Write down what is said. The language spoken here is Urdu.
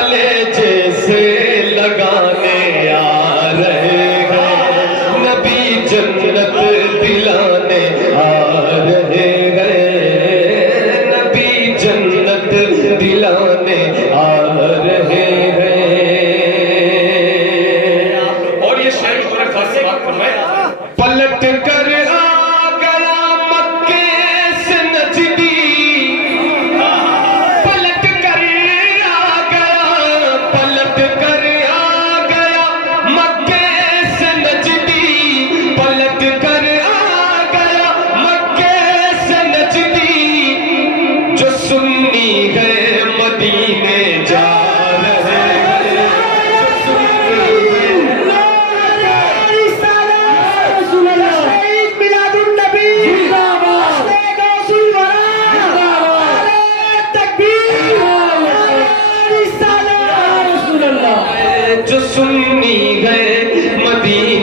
گلے جیسے لگانے آ رہے ہیں، نبی جنت دلانے آ رہے ہیں، نبی جنت دلانے آ رہے ہیں۔ اور یہ شاعر بڑے خاص بات فرمایا، پلٹ کر آ گیا مکے سے نجدی، پلٹ کر آ گیا، پلٹ کر آ گیا مکے سے نجدی، پلٹ کر آ گیا مکے سے نجدی، جو سنی ہے مدینے جا رہے ہیں، جو سنی ہے جو سنی ہے مدینے